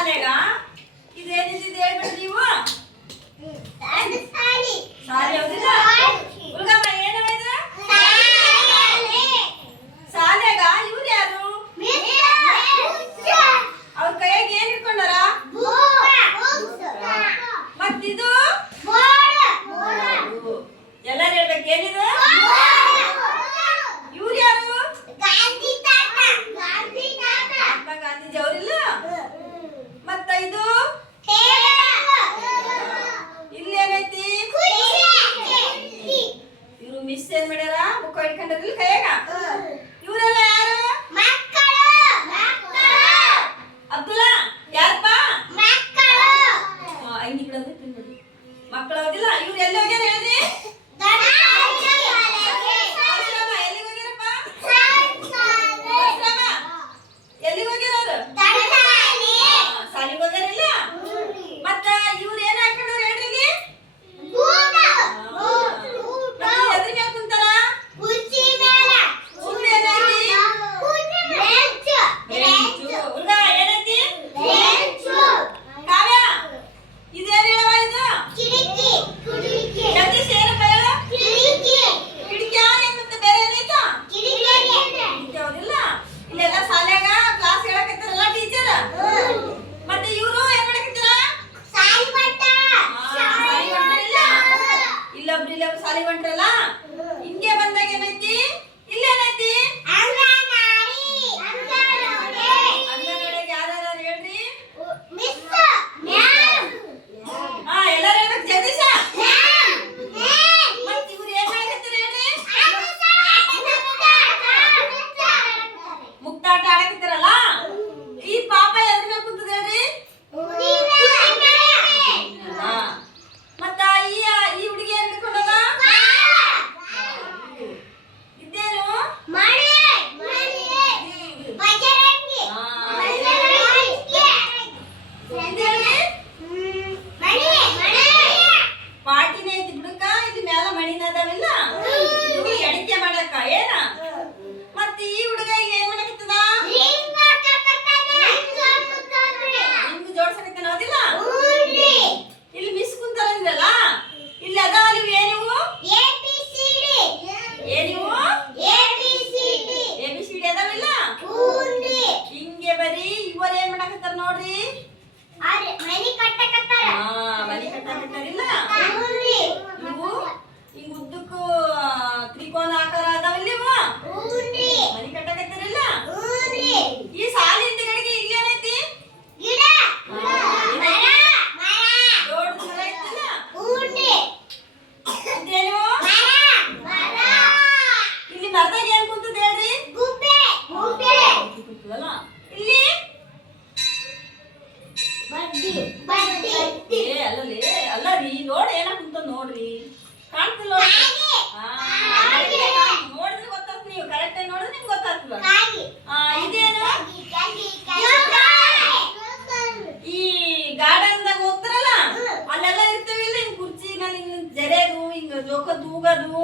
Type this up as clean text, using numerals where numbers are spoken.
ಶಾಲೆಗ ಇದೇನಿದೆ ಹೇಳ್ಬಿಟ್ಟು ನೀವು ಶಾಲೆ ಹೋಗಿಲ್ಲ ಹುಡುಗಮ್ಮ ಏನು ಇದು ಶಾಲೆಗ ಇವ್ರು ಯಾರು ಅವ್ರ ಕೈಯಾಗ ಏನ್ ಇಟ್ಕೊಂಡಾರ ಮತ್ತಿದು ಎಲ್ಲಾರು ಹೇಳ್ಬೇಕು ಏನಿದು ಇವ್ರು ಯಾರು ಮಹಾತ್ಮ ಗಾಂಧೀಜಿ ಅವರಿಲ್ಲ ಮತ್ತ ಇದು ಇಲ್ಲೇನೈತಿ ಇವ್ರು ಮಿಸ್ ಏನ್ ಮಾಡ್ಯಾರ ಬುಕ್ ಹಿಡ್ಕೊಂಡಿರ್ಲಿ ಕೈಯಾಗ ಇವರೆಲ್ಲ ಯಾರು ಅಬ್ದುಲ್ಲಾ ಯಾರಪ್ಪ ಅಂಗಿ ಬಿಡಂದ್ರೆ ತಿನ್ಬಿಡಿ ಮಕ್ಕಳು ಹೋಗಿಲ್ಲ ಇವ್ರು ಎಲ್ಲಿ ಹೋಗ್ಯಾರ ಹೇಳ್ರಿ ಎಲ್ಲಿಗೆ ಹೋಗ್ಯಾರಪ್ಪ ಎಲ್ಲಿಗೆ ಹೋಗ್ಯಾರ ಅವ್ರು ಸಾಲಿಗೆ ಹೋಗ್ಯಾರಿಲ್ಲ ಮತ್ತ ಇವ್ರು ಏನ್ ಹಾಕೊಂಡವ್ರು ಹೇಳ್ರಿ ಎದ್ರ ಮ್ಯಾಗ ಕುಂತಾರ ಹುಡುಗ ಏನೈತಿ ಕಾವ್ಯ ಇದೇನ್ ಹೇಳವ ಇದು ಜಗದೀಶ್ ಏನಪ್ಪ ಹೇಳ ಕಿಟಕಿ ಮತ್ತೆ ಬೇರೆ ಏನೈತಾ ಹೌದಿಲ್ಲ ಇಲ್ಲೆಲ್ಲ ಶಾಲ್ಯಾಗ ಕ್ಲಾಸ್ ಹೇಳಕತ್ತಾರಲ್ಲ ಟೀಚರ್ ಮತ್ತೆ ಇವರು ಏನ್ ಮಾಡಕತ್ತಾರ ಇಲ್ಲೊಬ್ರು ಸಾಲಿ ಹೊಂಟ್ರಲ್ಲ ಹಿಂಗೆ ಬಂದಾಗ ಏನೈತಿ ಇಲ್ಲೇನೈತಿ ಅಂಗನವಾಡಿಗೆ ಯಾರ್ಯಾರು ಹೇಳ್ರಿ ಎಲ್ಲಾರು ಹೇಳ್ಬೇಕು ಜಗದೀಶ ಮತ್ ಇವ್ರು ಏನ್ ಮಾಡಕತ್ತಾರ ಹೇಳ್ರಿ ಮುಕ್ತಾಟ ಆಡಕತ್ತಾರಲ್ಲ ಈ ಪಾಪ ಎದ್ರ ಮೇಲೆ ಕುಂತದ ಹೇಳ್ರಿ ಮತ್ತ ಈ ಹುಡುಗಿ ಏನ್ ಹಿಡ್ಕೊಂಡದ ಇದೇನು ಪಾಟಿನೇ ಐತಿ ಬಿಡಕ ಇಲ್ಲಿ ಮ್ಯಾಲ ಮಣಿನ ಅದಾವಿಲ್ಲ ಇದು ಎಣಿಕೆ ಮಾಡಕ ಏನ ಮತ್ತ ಈ ಹುಡುಗ ಈಗ ಏನ್ ಮಾಡಕತ್ತದ ಹಿಂಗ್ ಜೋಡ್ಸಕತ್ತೇನ ಹೌದಿಲ್ಲ ಇಲ್ಲಿ ಮಿಸ್ ಕುಂತಾರಲ್ಲ ಇಲ್ಲಿ ಅದಾವ ನೀವು ಏನಿವು ಏನಿವು ABCD ಅದಾವಿಲ್ಲ ಹಿಂಗೆ ಬರೀ ಇವರು ಏನ್ ಮಾಡಕತ್ತಾರ ನೋಡ್ರಿ ಮನಿ ಕಟ್ಟಕತ್ತಾರಿಲ್ಲ ಇವು ಹಿಂಗ ಉದ್ದಕ್ಕೂ ತ್ರಿಕೋನ ಆಕಾರ ಅದಾವಲ್ಲ ಇವು ಮನಿ ಕಟ್ಟಕತ್ತಾರಿಲ್ಲ ಈ ಸಾಲಿ ಹಿಂದಗಡೆಗೆ ಇಲ್ಲೇನೈತಿ ದೊಡ್ಡ ಮರ ಐತಲ್ಲ ಇದೇನು ಇಲ್ಲಿ ಮರದಾಗ ಏನ್ ಕುಂತದ ಹೇಳ್ರಿ ಕುಂತದಲ್ಲ ಇಲ್ಲಿ ಅಲ್ಲ ರೀ ನೋಡಿ ಏನ ಕುಂತದ ನೋಡ್ರಿ ಕಾಣ್ತಿಲ್ಲ ನೋಡಿದ್ರೆ ಗೊತ್ತಾಗ್ತದೆ ನೀವು ಕರೆಕ್ಟ್ ಆಗಿ ನೋಡಿದ್ರೆ ನಿಮ್ಗೆ ಗೊತ್ತಾಗ್ತದ ಇದೇನು ಈ ಗಾರ್ಡನ್ದಾಗ ಹೋಗ್ತಾರಲ್ಲ ಅಲ್ಲೆಲ್ಲ ಇರ್ತವಿಲ್ಲ ಹಿಂಗ್ ಕುರ್ಚಿ ಮೇಲೆ ಹಿಂಗ್ ಜರೆದು ಹಿಂಗ ಜೋಕ ತೂಗದು